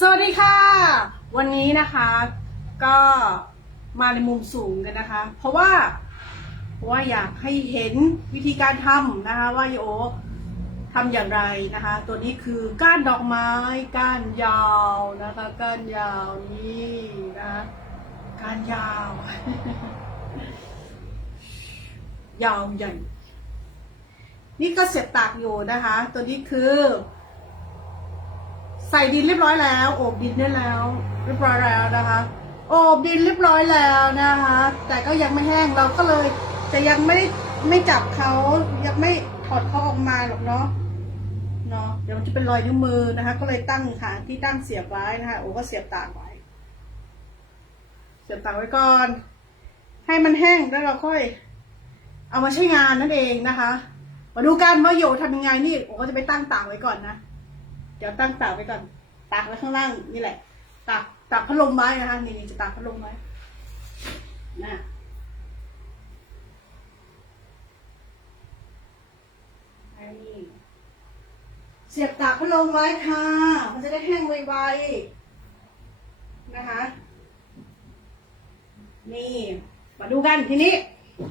สวัสดีค่ะ วันนี้นะคะก็มาในมุมสูงกันนะคะ เพราะว่าเพราะว่าอยากให้เห็นวิธีการทำนะคะ ว่าโยโอทำอย่างไรนะคะ ตัวนี้คือก้านดอกไม้ก้านยาวนะคะก้านยาวนี่นะคะก้านยาว ยาวใหญ่ นี่ก็เสียบตากอยู่นะคะ ตัวนี้คือ ใส่ดินเรียบร้อยแล้วโอบดินได้แล้ว เรียบร้อยแล้วนะคะโอบดินเรียบร้อยแล้วนะคะ แต่ก็ยังไม่แห้งเราก็เลยจะยังไม่ไม่จับเขายังไม่ถอดเขาออกมาหรอกเนาะเนาะเดี๋ยวมันจะเป็นรอยนิ้วมือนะคะ ก็เลยตั้งหาที่ตั้งเสียบไว้นะคะโอ้ก็เสียบตากไว้ เสียบตากไว้ก่อน ให้มันแห้งแล้วเราค่อย เอามาใช้งานนั่นเองนะคะ มาดูกันว่าโยทำยังไงนี่โอ้ก็จะไปตั้งตากไว้ก่อนนะ เดี๋ยวตั้งตากไว้ก่อน ตากไว้ข้างล่างนี่แหละ ตากตากพัดลมไว้นะคะ นี่จะตากพัดลมไว้นี่เสียบตากพัดลมไว้ค่ะ มันจะได้แห้งไวๆนะคะ นี่ มาดูกันทีนี้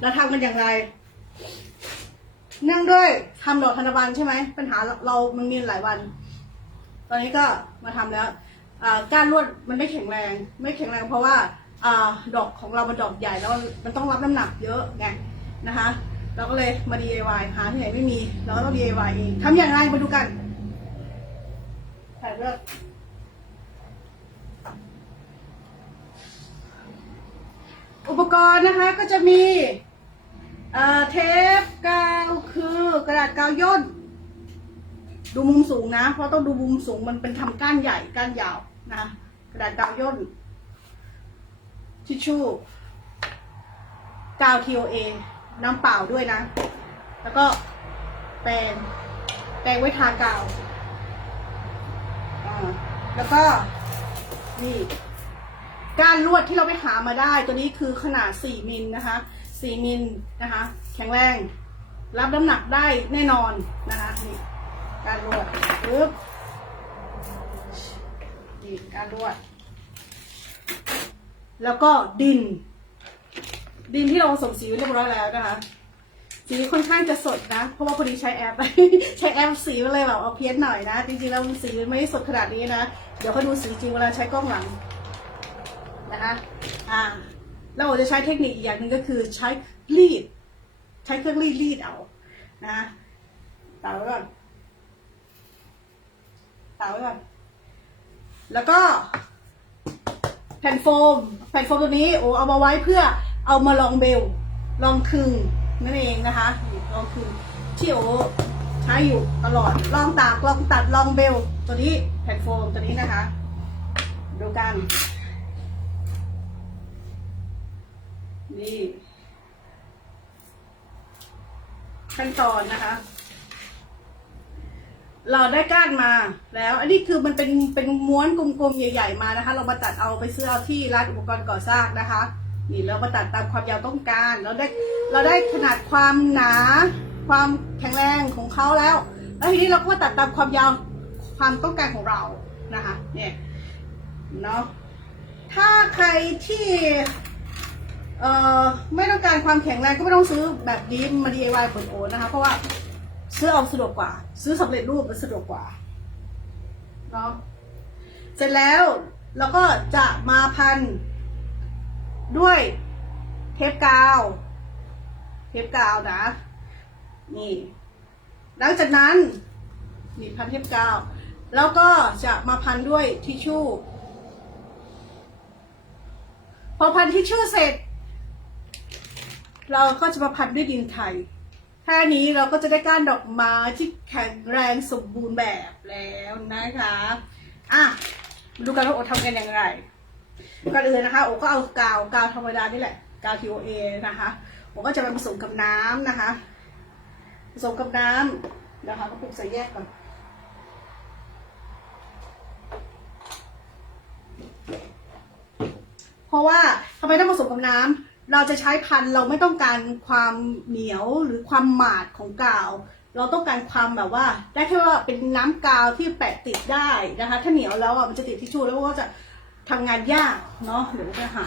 เราทำกันอย่างไร เนื่องด้วยทำดอกธนบันใช่ไหม ปัญหาเรา มันมีหลายวัน ตอนนี้ก็มาทำแล้วก้านลวดมันไม่แข็งแรง ไม่แข็งแรงเพราะว่าอดอกของเรามันดอกใหญ่แล้วมันต้องรับน้ำหนักเยอะไงนะคะ เราก็เลยมา DIY หาที่ไหนไม่มี เราก็ต้อง DIY เองทำอย่างไรมาดูกันถ่ายเลือกอุปกรณ์นะคะก็จะมีเทปกาวคือกระดาษกาวย่น ดูมุมสูงนะ เพราะต้องดูมุมสูงมันเป็นทำก้านใหญ่ก้านยาวนะกระดาษกาวย่นทิชชู่กาว TOA น้ำเปล่าด้วยนะ แล้วก็แปรงแปรงไว้ทากาวแล้วก็นี่ก้านลวดที่เราไปหามาได้ ตัวนี้คือขนาด 4 มิลนะคะ 4 มิลนะคะ แข็งแรง รับน้ำหนักได้แน่นอนนะคะนี่ การรวดปึ๊บนี่การรวด แล้วก็ดิน ดินที่เราผสมสีเรียบร้อยแล้วนะคะ สีค่อนข้างจะสดนะ เพราะว่าพอดีใช้แอป ใช้แอปสีมันเลยแบบเอาเพี้ยนหน่อยนะ จริงๆแล้วสีมันไม่สดขนาดนี้นะ เดี๋ยวเขาดูสีจริงเวลาใช้กล้องหลังนะคะ อ่าเราจะใช้เทคนิคอีกอย่างหนึ่งก็คือใช้รีด ใช้เครื่องรีดรีดเอา นะตาไว้ก่อน ตากไว้ก่อน แล้วก็แผ่นโฟม แผ่นโฟมตัวนี้โอ้เอามาไว้เพื่อเอามาลองเบลลองคึงนั่นเองนะคะลองคึงที่โอใช้อยู่ตลอดลองตากลองตัดลองเบลตัวนี้แผ่นโฟมตัวนี้นะคะ ดูกัน นี่ขั้นตอนนะคะ เราได้ก้านมาแล้ว อันนี้คือมันเป็นเป็นม้วนกลมๆใหญ่ ๆมานะคะ เรามาตัดเอาไปซื้อเอาที่ร้านอุปกรณ์ก่อสร้างนะคะ นี่เรามาตัดตามความยาวต้องการ เราได้เราได้ขนาดความหนา ความแข็งแรงของเขาแล้ว แล้วทีนี้เราก็มาตัดตามความยาวความต้องการของเรานะคะเนี่ยเนาะถ้าใครที่เอ่อไม่ต้องการความแข็งแรงก็ไม่ต้องซื้อแบบนี้มา DIY ผลโอนนะคะเพราะว่า ซื้อเอาสะดวกกว่า ซื้อสำเร็จรูปมันสะดวกกว่าเนาะเสร็จแล้วเราก็จะมาพันด้วยเทปกาว เทปกาวนะ นี่หลังจากนั้นนี่พันเทปกาว แล้วก็จะมาพันด้วยทิชชู่ พอพันทิชชู่เสร็จ เราก็จะมาพันด้วยดินไทย แค่นี้เราก็จะได้ก้านดอกไม้ที่แข็งแรงสมบูรณ์แบบแล้วนะคะอะดูกันว่าโอทำกันอย่างไรก่อนอื่นนะคะโอก็เอากาวกาวธรรมดานี่แหละกาว TOA นะคะโอก็จะไปผสมกับน้ำนะคะ ผสมกับน้ำนะคะก็ปลุกใส่แยกก่อนเพราะว่าทำไมต้องผสมกับน้ำ เราจะใช้พันธุ์เราไม่ต้องการความเหนียวหรือความหมาดของกาว เราต้องการความแบบว่า ได้แค่ว่าเป็นน้ำกาวที่แปะติดได้นะคะ ถ้าเหนียวแล้วอะมันจะติดทิชชู่แล้วก็จะทำงานยากเนาะเดี๋ยวจะหา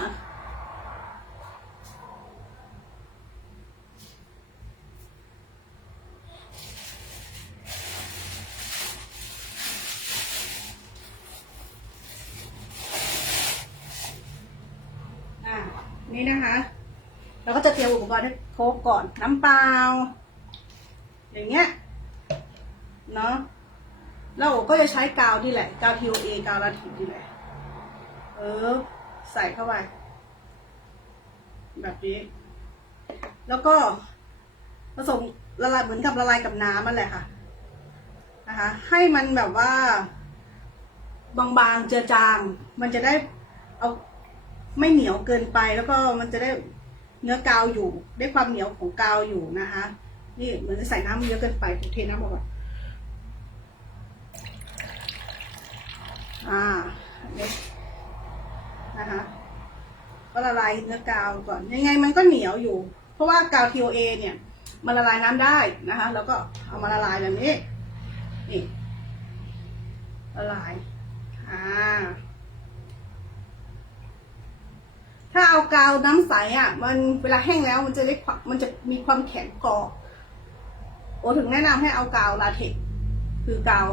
อ่า นี่นะคะ เราก็จะเตรียมอุปกรณ์ให้ครบก่อนน้ำเปล่าอย่างเงี้ยเนาะแล้วก็จะใช้กาวนี่แหละ กาว TOA กาวลาทิวนี่แหละ เออ ใส่เข้าไป แบบนี้ แล้วก็ผสมละลายเหมือนกับละลายกับน้ำมันแหละค่ะ นะคะ ให้มันแบบว่า บางๆเจือจาง มันจะได้เอา ไม่เหนียวเกินไปแล้วก็มันจะได้เนื้อกาวอยู่ได้ความเหนียวของกาวอยู่นะคะ นี่เหมือนจะใส่น้ำเยอะเกินไปเทน้ำออกก่อนอ่าเนี่ยนะคะก็ละลายเนื้อกาวก่อนยังไงมันก็เหนียวอยู่ เพราะว่ากาว TOA เนี่ยมันละลายน้ำได้นะคะ แล้วก็เอามาละลายแบบนี้นี่ละลายอ่า ถ้าเอากาวน้ำใสอะ มันเวลาแห้งแล้วมันจะได้มันจะมีความแข็งกรอบโอถึงแนะนำให้เอากาวลาเทกคือกาว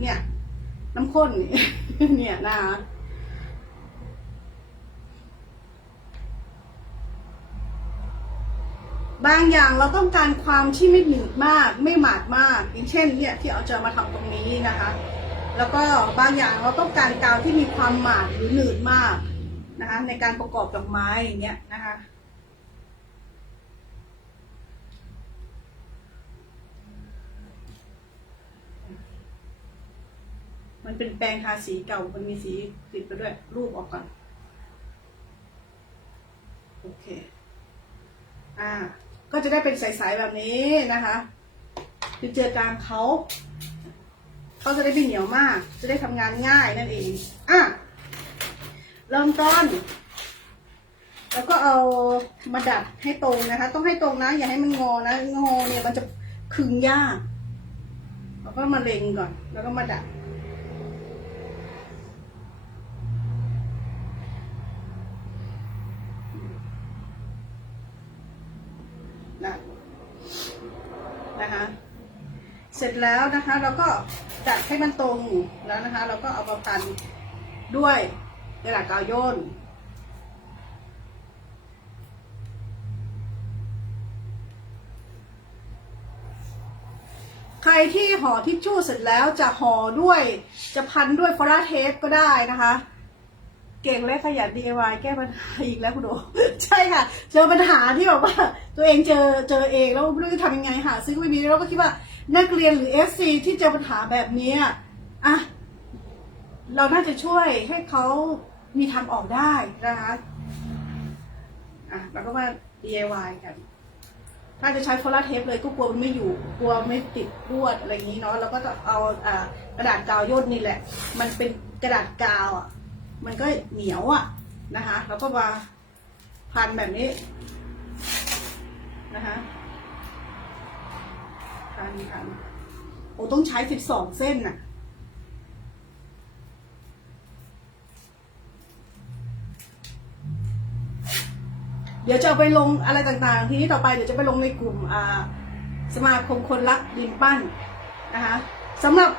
เนี่ย น้ำข้นเนี่ยนะคะบางอย่างเราต้องการความที่ไม่หนืดมาก ไม่หมาดมาก อย่างเช่น เนี่ยที่เอาเจอมาทำตรงนี้นะคะ แล้วก็บางอย่างเราต้องการกาวที่มีความหมาดหรือหนืดมาก นะคะ ในการประกอบดอกไม้อย่างเงี้ยนะคะมันเป็นแปรงทาสีเก่า มันมีสีติดไปด้วย รูปออกก่อน โอเค อ่า ก็จะได้เป็นใสๆแบบนี้นะคะคือเจอจางเขา เขาจะได้ไม่เหนียวมาก จะได้ทำงานง่ายนั่นเอง อะ ริ่มต้น แล้วก็เอามาดัดให้ตรงนะคะ ต้องให้ตรงนะ อย่าให้มันงอนะ งอเนี่ยมันจะขึงยากเราก็มาเล็งก่อน แล้วก็มาดัดนะนะคะ เสร็จแล้วนะคะ เราก็จัดให้มันตรงแล้วนะคะ เราก็เอามาพันด้วย กระดาษกาโยนใครที่ห่อทิชชู่เสร็จแล้วจะห่อด้วยจะพันด้วยฟอราเทปก็ได้นะคะ เก่งและขยัน DIY แก้ปัญหาอีกแล้วคุณโอใช่ค่ะ เจอปัญหาที่แบบว่า ตัวเองเจอเจอเองแล้วไม่รู้จะทำยังไงหาซื้อไม่มีแล้วก็คิดว่านักเรียนหรือ FC ที่เจอปัญหาแบบนี้อะอะเราน่าจะช่วยให้เขา มีทาออกได้นะคะอะเราก็มา DIY กัน ถ้าจะใช้โฟลาเทปเลยก็กลัวมันไม่อยู่กลัวไม่ติดรวดอะไรอย่างนี้เนาะเราก็จะเอาอ่ากระดาษกาวย่นนี่แหละ มันเป็นกระดาษกาวอะ มันก็เหนียวอะนะคะแล้วก็มาพันแบบนี้นะคะพันพันโอ้ต้องใช้สิบสองเส้นน่ะ เดี๋ยวจะเอาไปลงอะไรต่างๆ ทีนี้ต่อไปเดี๋ยวจะไปลงในกลุ่มสมาคมคนรักดินปั้นนะคะสำหรับ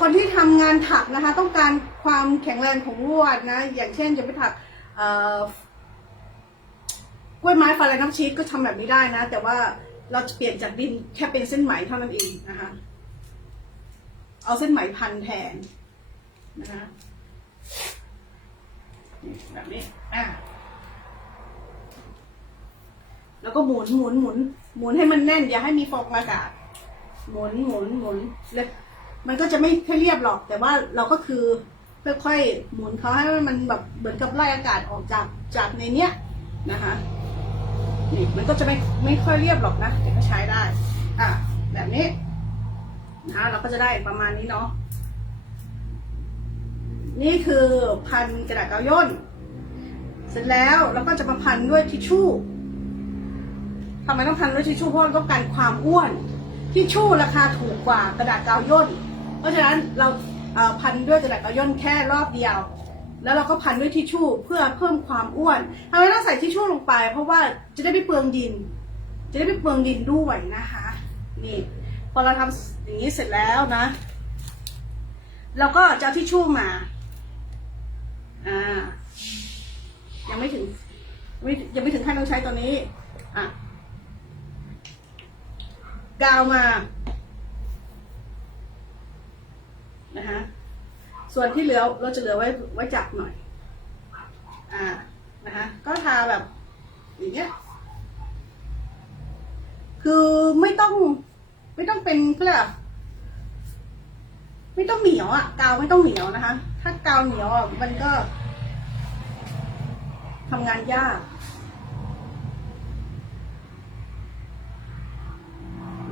คนที่ทำงานถักนะคะ ต้องการความแข็งแรงของลวดนะ อย่างเช่นจะไปถักกล้วยไม้ฟาแลน้ำชีสก็ทำแบบนี้ได้นะ แต่ว่าเราจะเปลี่ยนจากดินแค่เป็นเส้นไหมเท่านั้นเองนะคะ เอาเส้นไหมพันแทนนะคะแบบนี้อะ แล้วก็หมุนหมุนหมุนหมุนให้มันแน่น อย่าให้มีฟองอากาศ หมุนหมุนหมุนเลยมันก็จะไม่ค่อยเรียบหรอก แต่ว่าเราก็คือค่อยๆหมุนเขาให้มันแบบเหมือนกับไล่อากาศออกจากจากในเนี้ยนะคะนี่มันก็จะไม่ไม่ค่อยเรียบหรอกนะแต่ก็ใช้ได้ อะแบบนี้นะเราก็จะได้ประมาณนี้เนาะนี่คือพันกระดาษกาย่น เสร็จแล้วเราก็จะมาพันด้วยทิชชู่ ทำไมต้องพันด้วยทิชชู่เพราะต้องการความอ้วนที่ทิชชู่ราคาถูกกว่ากระดาษกาวย่น เพราะฉะนั้นเราพันด้วยกระดาษกาวย่นแค่รอบเดียว แล้วเราก็พันด้วยทิชชู่เพื่อเพิ่มความอ้วนทำไมต้องใส่ทิชชู่ลงไป เพราะว่าจะได้ไม่เปลืองดิน จะได้ไม่เปลืองดินด้วยนะคะนี่พอเราทำอย่างนี้เสร็จแล้วนะเราก็จะเอาทิชชู่มาอ่ายังไม่ถึงไม่ยังไม่ถึงขั้นต้องใช้ตัวนี้อะ กาวมานะคะส่วนที่เหลือเราจะเหลือไว้ไว้จับหน่อย อ่านะคะก็ทาแบบอย่างเงี้ยคือไม่ต้องไม่ต้องเป็นเพื่อไม่ต้องเหนียวอะกาวไม่ต้องเหนียวนะคะ ถ้ากาวเหนียวอะมันก็ทำงานยาก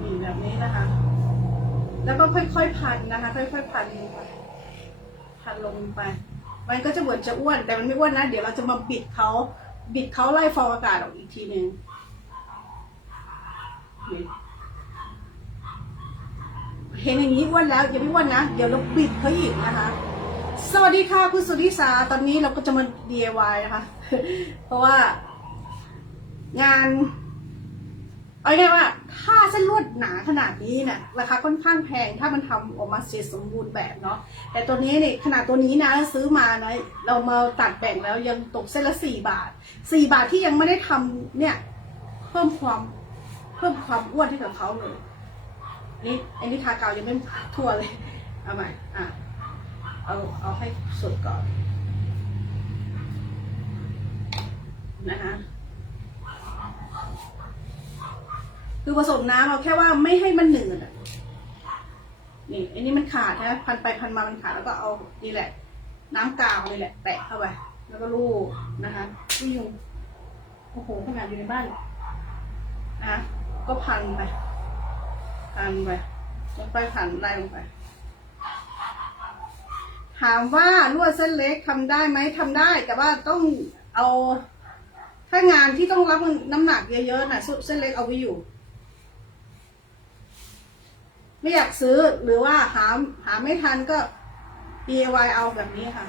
นี่ แบบนี้นะคะ แล้วก็ค่อยๆพันนะคะ ค่อยๆพันลงไปพันลงไป มันก็จะเหมือนจะอ้วน แต่มันไม่อ้วนนะ เดี๋ยวเราจะมาบิดเขาบิดเขาไล่ฟองอากาศออกอีกทีหนึ่งเห็นอย่างนี้อ้วนแล้วอย่าไม่อ้วนนะ เดี๋ยวเราบิดเขาอีกนะคะ สวัสดีค่ะคุณสุริสา ตอนนี้เราก็จะมา DIY นะคะ เพราะว่างาน เอาง่ายว่าถ้าเส้นลวดหนาขนาดนี้เนี่ยราคาค่อนข้างแพงถ้ามันทำออกมาเสร็จสมบูรณ์แบบเนาะแต่ตัวนี้เนี่ยขนาดตัวนี้นะซื้อมานะเรามาตัดแบ่งแล้วยังตกเส้นละสี่บาทสี่บาทที่ยังไม่ได้ทำเนี่ยเพิ่มความเพิ่มความอ้วนให้กับเขาเลยนี่อันนี้ทากาวยังไม่ทั่วเลยเอาใหม่อะเอาเอาให้สุดก่อนนะคะ คือผสมน้ำเอาแค่ว่าไม่ให้มันหนืดอะนี่อันนี้มันขาดใช่ไหมพันไปพันมามันขาดแล้วก็เอานี่แหละ น้ำกาวนี่แหละ แตะเข้าไปแล้วก็ลูบนะคะนี่ยุงโอ้โหขนาดอยู่ในบ้านนะก็พันไปพันไปลงไปพันไล่ลงไป ถามว่าลวดเส้นเล็กทำได้ไหมทำได้ แต่ว่าต้องเอาถ้างานที่ต้องรับน้ำหนักเยอะๆน่ะเส้นเล็กเอาไว้อยู่ ไม่อยากซื้อหรือว่าหาหาไม่ทันก็ DIY เอาแบบนี้ค่ะ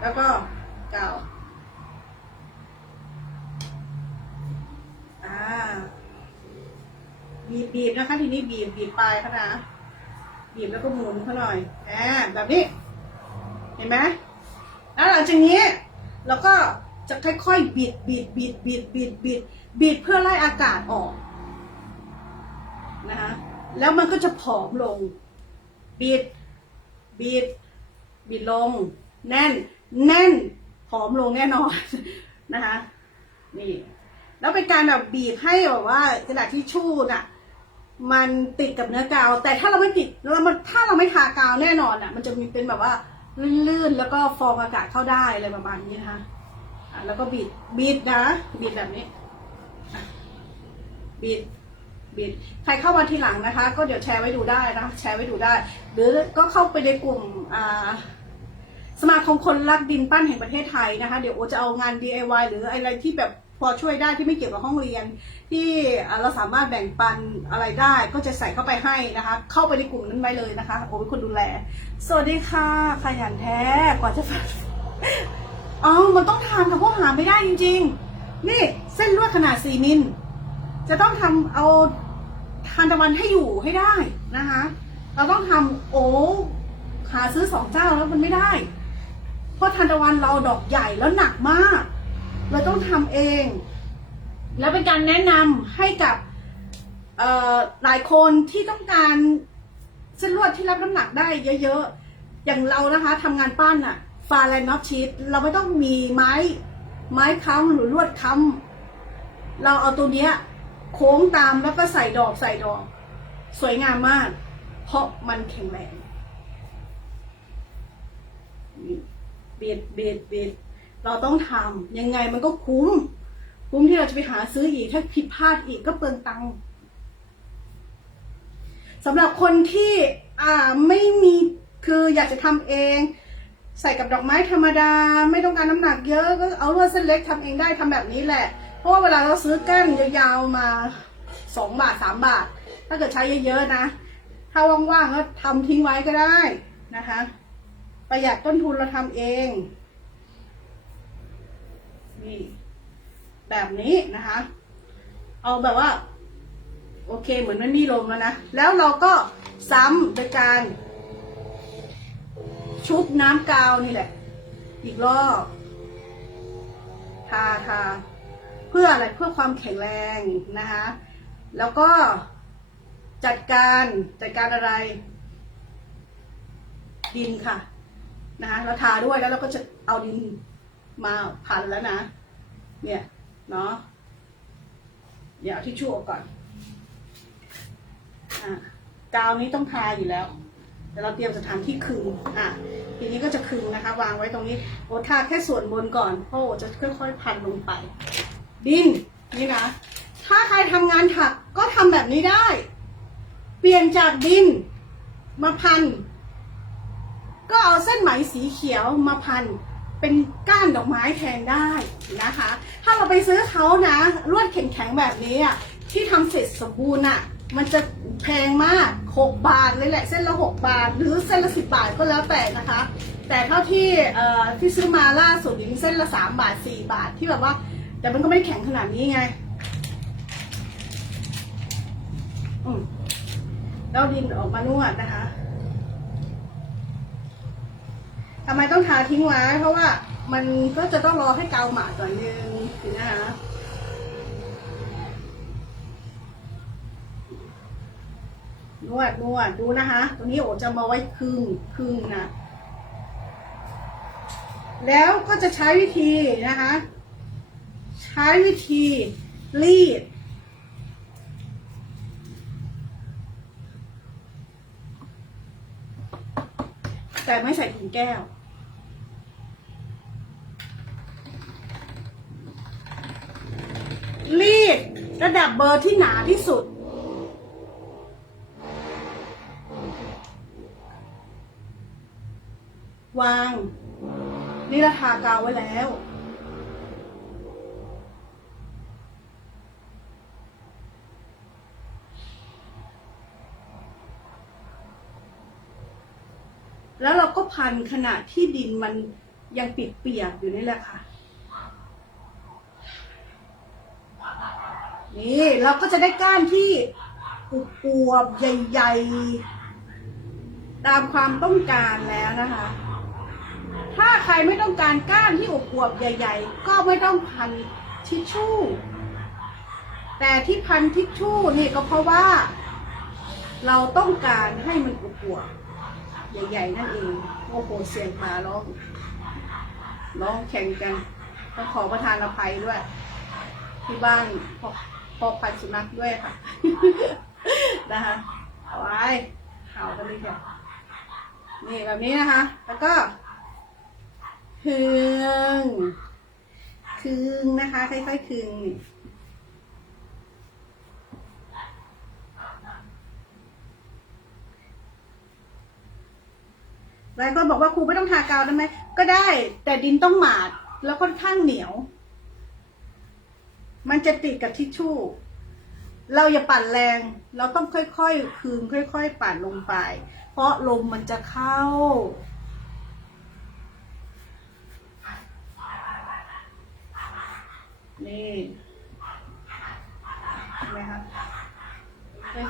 แล้วก็กาวอ่าบีบบีบนะคะ ทีนี้บีบบีบปลายเขานะบีบแล้วก็หมุนเขาหน่อยแอบแบบนี้ เห็นไหมแล้วหลังจากนี้เราก็จะค่อยๆบิดบิดบิดบิดบิดบิดบิดเพื่อไล่อากาศออก นะคะแล้วมันก็จะผอมลง บิด บิด บิดลง แน่น แน่น ผอมลงแน่นอนนะคะ นี่ แล้วเป็นการแบบบีบให้แบบว่ากระดาษทิชชู่น่ะ มันติดกับเนื้อกาว แต่ถ้าเราไม่ติดเรามันถ้าเราไม่ทากาวแน่นอนอะ มันจะมีเป็นแบบว่าลื่นๆแล้วก็ฟองอากาศเข้าได้อะไรประมาณนี้นะคะแล้วก็บิด บิดนะ บิดแบบนี้ บิด บิดใครเข้ามาทีหลังนะคะ ก็เดี๋ยวแชร์ไว้ดูได้นะคะแชร์ไว้ดูได้ หรือก็เข้าไปในกลุ่มอ่าสมาคมคนรักดินปั้นแห่งประเทศไทยนะคะ เดี๋ยวโอจะเอางาน DIY หรืออะไรที่แบบพอช่วยได้ที่ไม่เกี่ยวกับห้องเรียน ที่เราสามารถแบ่งปันอะไรได้ก็จะใส่เข้าไปให้นะคะ เข้าไปในกลุ่มนั้นไว้เลยนะคะโอเป็นคนดูแล สวัสดีค่ะขยันแท้กว่าจะอ๋อมันต้องทานกับพวกหาไม่ได้จริง ๆ นี่เส้นลวดขนาด 4 มิลจะต้องทำเอา ทานตะวันให้อยู่ให้ได้นะคะ เราต้องทำโอ้หาซื้อสองเจ้าแล้วมันไม่ได้ เพราะทานตะวันเราดอกใหญ่แล้วหนักมาก เราต้องทำเอง แล้วเป็นการแนะนำให้กับหลายคนที่ต้องการเส้นลวดที่รับน้ำหนักได้เยอะๆ อย่างเรานะคะทำงานปั้นอะฟาแลนน็อตชีตเราไม่ต้องมีไม้ไม้ค้ำหรือลวดค้ำเราเอาตัวเนี้ย โค้งตามแล้วก็ใส่ดอกใส่ดอก สวยงามมาก เพราะมันแข็งแรงเบียดเบียดเบียดเราต้องทำยังไงมันก็คุ้ม คุ้มที่เราจะไปหาซื้ออีกถ้าผิดพลาดอีกก็เปลืองตังค์สำหรับคนที่อ่าไม่มีคืออยากจะทำเอง ใส่กับดอกไม้ธรรมดา ไม่ต้องการน้ำหนักเยอะก็เอาลวดเส้นเล็กทำเองได้ทำแบบนี้แหละ ราะว่าเวลาเราซื้อก้านยาวๆมาสองบาทสามบาท ถ้าเกิดใช้เยอะๆนะ ถ้าว่างๆก็ทำทิ้งไว้ก็ได้นะคะ ประหยัดต้นทุนเราทำเองนี่แบบนี้นะคะ เอาแบบว่า โอเคเหมือนมันมีลมแล้วนะ แล้วเราก็ซ้ำโดยการ ชุบน้ำกาวนี่แหละ อีกรอบ ทาทา พื่ออะไรเพื่อความแข็งแรงนะคะแล้วก็จัดการจัดการอะไร ดินค่ะนะคะเราทาด้วยแล้วเราก็จะเอาดินมาพันแล้วนะ เนี่ยเนาะเดี๋ยวเอาที่ชู่ออกก่อนอะกาวนี้ต้องทาอยู่แล้วแต่เราเตรียมสถานที่คึงอะทีนี้ก็จะคึงนะคะ วางไว้ตรงนี้โอทาแค่ส่วนบนก่อนโอ้จะค่อยๆพันลงไป ดินนี่นะ ถ้าใครทำงานถักก็ทำแบบนี้ได้ เปลี่ยนจากดินมาพัน ก็เอาเส้นไหมสีเขียวมาพัน เป็นก้านดอกไม้แทนได้นะคะ ถ้าเราไปซื้อเขานะลวดแข็งๆแบบนี้อะที่ทำเสร็จสมบูรณ์อะมันจะแพงมาก6บาทเลยแหละ เส้นละ6บาท หรือเส้นละ10บาทก็แล้วแต่นะคะ แต่เท่าที่ที่ซื้อมาล่าสุดอย่างเส้นละ3บาท4บาทที่แบบว่า แต่มันก็ไม่แข็งขนาดนี้ไง อืมแล้วดินออกมานวดนะคะทำไมต้องทาทิ้งไว้เพราะว่ามันก็จะต้องรอให้กาวหมาดก่อนนึงนะคะนวดนวดดูนะคะตัวนี้โอจะมาไว้ครึ่งครึ่งนะ แล้วก็จะใช้วิธีนะคะ ช้วิธีรีด แต่ไม่ใส่ถุงแก้ว รีดระดับเบอร์ที่หนาที่สุดวาง นี่เราทากาวไว้แล้ว แล้วเราก็พันขณะที่ดินมันยังปิดเปียกอยู่นี่แหละค่ะ นี่เราก็จะได้ก้านที่อุบอวบใหญ่ๆ ตามความต้องการแล้วนะคะ ถ้าใครไม่ต้องการก้านที่อุบอวบใหญ่ ๆ ก็ไม่ต้องพันทิชชู่ แต่ที่พันทิชชู่นี่ก็เพราะว่า เราต้องการให้มันอุบอวบ ใหญ่ๆนั่นเองโอ้โหเสียงมาร้องร้องแข่งกันต้องขอประทานอภัยด้วย ที่บ้านพอพอพันสุนัขด้วยค่ะ นะคะเอาไว้เอากันเลยค่ะนี่แบบนี้นะคะ แล้วก็คึงคึงนะคะ ค่อยๆคึงนี่ หลายคนบอกว่าครูไม่ต้องทากาวได้ไหมก็ได้ แต่ดินต้องหมาดแล้วค่อนข้างเหนียว มันจะติดกับทิชชู่ เราอย่าปั่นแรง เราต้องค่อยๆคืนค่อย ๆ ปั่นลงไป เพราะลมมันจะเข้านี่เห็นไหมคะ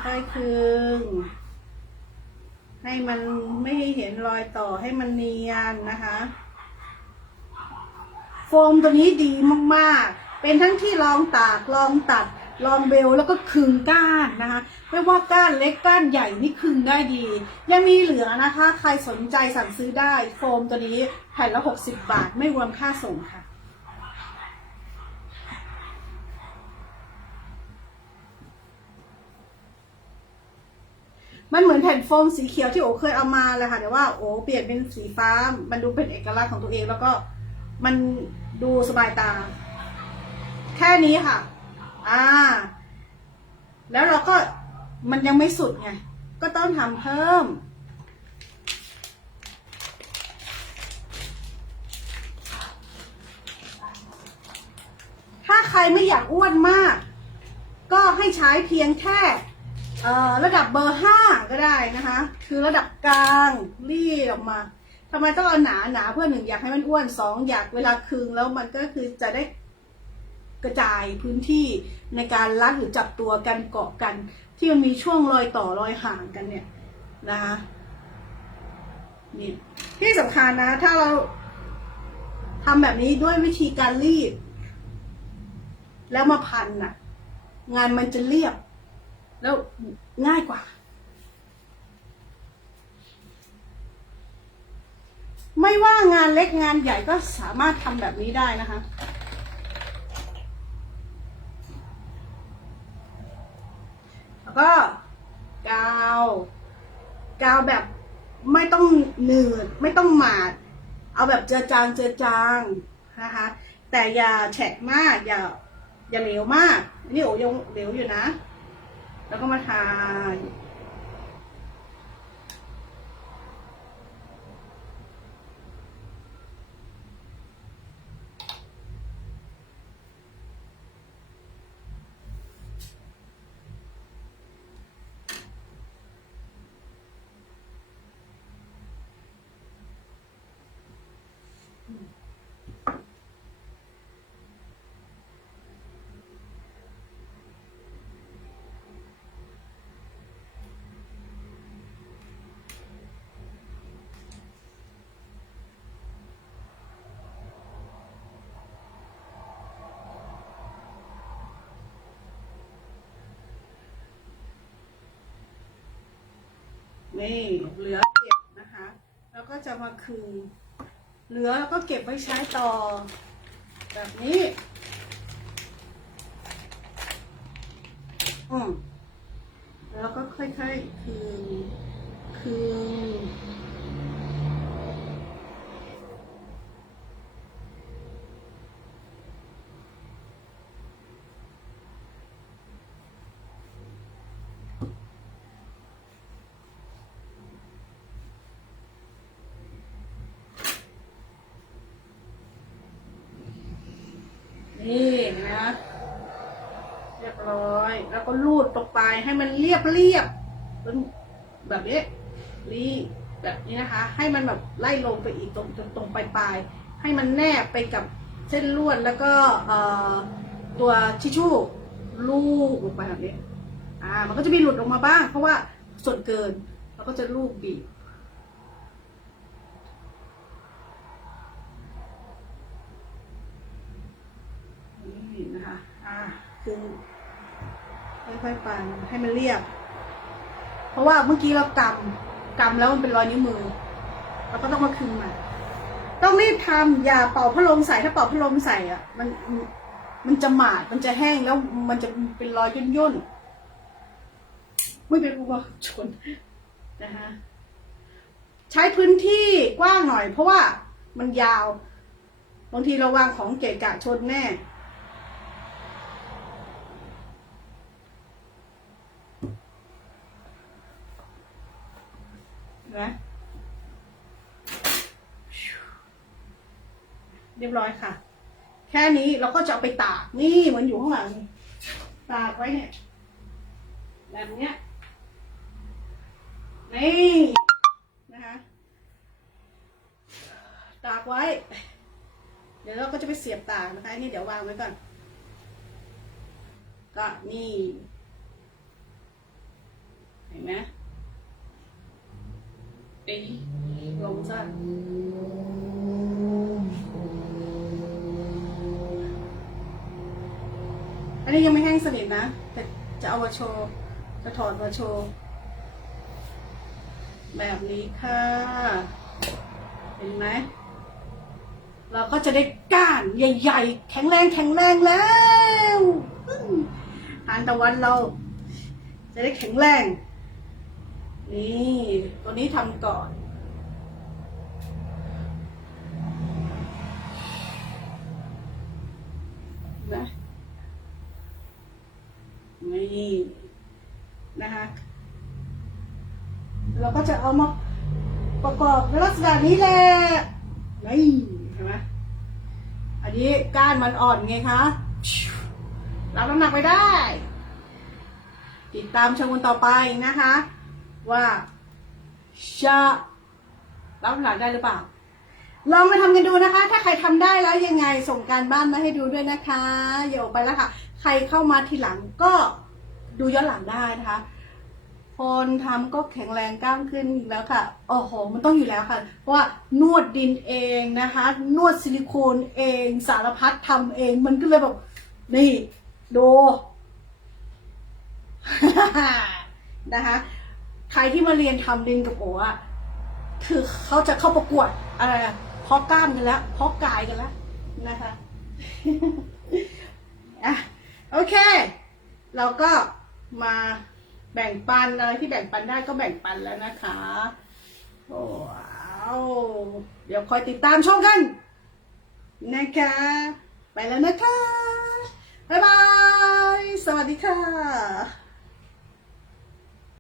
ค่อยๆคืน ให้มันไม่ให้เห็นรอยต่อให้มันเนียนนะคะ โฟมตัวนี้ดีมากๆ เป็นทั้งที่รองตากรองตัดรองเบลแล้วก็คึงก้านนะคะ ไม่ว่าก้านเล็กก้านใหญ่นี่คึงได้ดี ยังมีเหลือนะคะ ใครสนใจสั่งซื้อได้ โฟมตัวนี้แผ่นละ 60 บาท ไม่รวมค่าส่งค่ะ มันเหมือนแผ่นโฟมสีเขียวที่โอเคยเอามาเลยค่ะแต่ว่าโอเปลี่ยนเป็นสีฟ้า มันดูเป็นเอกลักษณ์ของตัวเอง แล้วก็มันดูสบายตา แค่นี้ค่ะ อ่า แล้วเราก็มันยังไม่สุดไง ก็ต้องทำเพิ่ม ถ้าใครไม่อยากอ้วนมาก ก็ให้ใช้เพียงแค่ ระดับเบอร์ห้าก็ได้นะคะ คือระดับกลางรีดออกมาทำไมต้องเอาหนาหนาเพื่อหนึ่งอยากให้มันอ้วนสองอยากเวลาคึงแล้วมันก็คือจะได้กระจายพื้นที่ในการรัดหรือจับตัวกันเกาะกัน ที่มันมีช่วงรอยต่อรอยห่างกันเนี่ยนะคะนี่ที่สำคัญนะ ถ้าเราทำแบบนี้ด้วยวิธีการรีด แล้วมาพันน่ะ งานมันจะเรียบ แล้วง่ายกว่า ไม่ว่างานเล็กงานใหญ่ก็สามารถทำแบบนี้ได้นะคะแล้วก็กาวกาวแบบไม่ต้องหนืดไม่ต้องหมาด เอาแบบเจือจางเจือจางนะคะแต่อย่าแฉะมากอย่าอย่าเหลวมาก นี่โอยงเหลวอยู่นะ แล้วก็มาทา นี่เหลือเก็บนะคะ แล้วก็จะมาคืน เหลือแล้วก็เก็บไว้ใช้ต่อ แบบนี้อืมแล้วก็ค่อยๆคืนคืนนี่นะ เรียบร้ ล้วก็รูดตรงปลายให้มันเรียบเรียบเป็นแบบนี้รีแบบนี้นะคะ ให้มันแบบไล่ลงไปอีกตรงตรงตรงปลายปลายให้มันแนบไปกับเส้นลวดแล้วก็ตัวทิชชู่ลูบลงไปแบบนี้อ่ามันก็จะมีหลุดออกมาบ้าง เพราะว่าส่วนเกินเราก็จะลูบบีบนี่นะคะอ่าคือ ค่อยๆปั่นให้มันเรียบ เพราะว่าเมื่อกี้เรากำกำแล้วมันเป็นรอยนิ้วมือ เราก็ต้องมาคืนมาต้องรีบทำอย่าเป่าพัดลมใส่ถ้าเป่าพัดลมใส่อะ มันมันจะหมาดมันจะแห้งแล้วมันจะเป็นรอยย่นย่นๆไม่เป็นอุบัติชนนะคะใช้พื้นที่กว้างหน่อย เพราะว่ามันยาว บางทีเราวางของเกะกะชนแน่ นะเรียบร้อยค่ะ แค่นี้เราก็จะเอาไปตากนี่เหมือนอยู่ข้างหลังนี่ตากไว้เนี่ย แบบเนี้ยนี่นะคะ ตากไว้ เดี๋ยวเราก็จะไปเสียบตากนะคะนี่เดี๋ยววางไว้ก่อน ก็นี่ เห็นไหม ตีลงซะอันนี้ยังไม่แห้งสนิทนะ แต่จะเอามาโชว์ จะถอดมาโชว์ แบบนี้ค่ะ เห็นไหมเราก็จะได้ก้านใหญ่ ๆ แข็งแรงแข็งแรงแล้วทานตะวันเรา จะได้แข็งแรง นี่ตัวนี้ทำก่อน นะนี่นะคะ เราก็จะเอามาประกอบลักษณะนี้แหละนี่เห็นไหมอันนี้ก้านมันอ่อนไงคะรับน้ำหนักไปได้ ติดตามชมกันต่อไปนะคะ ว่าจะรับหลังได้หรือเปล่า ลองมาทำกันดูนะคะ ถ้าใครทำได้แล้วยังไงส่งการบ้านมาให้ดูด้วยนะคะอย่าออกไปแล้วค่ะ ใครเข้ามาทีหลังก็ดูย้อนหลังได้นะคะ คนทำก็แข็งแรงกล้ามขึ้นแล้วค่ะโอ้โหมันต้องอยู่แล้วค่ะ เพราะว่านวดดินเองนะคะ นวดซิลิโคนเอง สารพัดทำเอง มันก็เลยแบบนี่ดูนะคะ ครที่มาเรียนทำดินกับโออะคือเขาจะเข้าประกวดอะไรเพาะกล้ามกันแล้วเพาะกายกันแล้วนะคะอะโอเค เราก็มาแบ่งปันอะไรที่แบ่งปันได้ก็แบ่งปันแล้วนะคะว้เดี๋ยวคอยติดตามชมกันนะคะ ไปแล้วนะคะ บ๊ายบาย สวัสดีค่ะ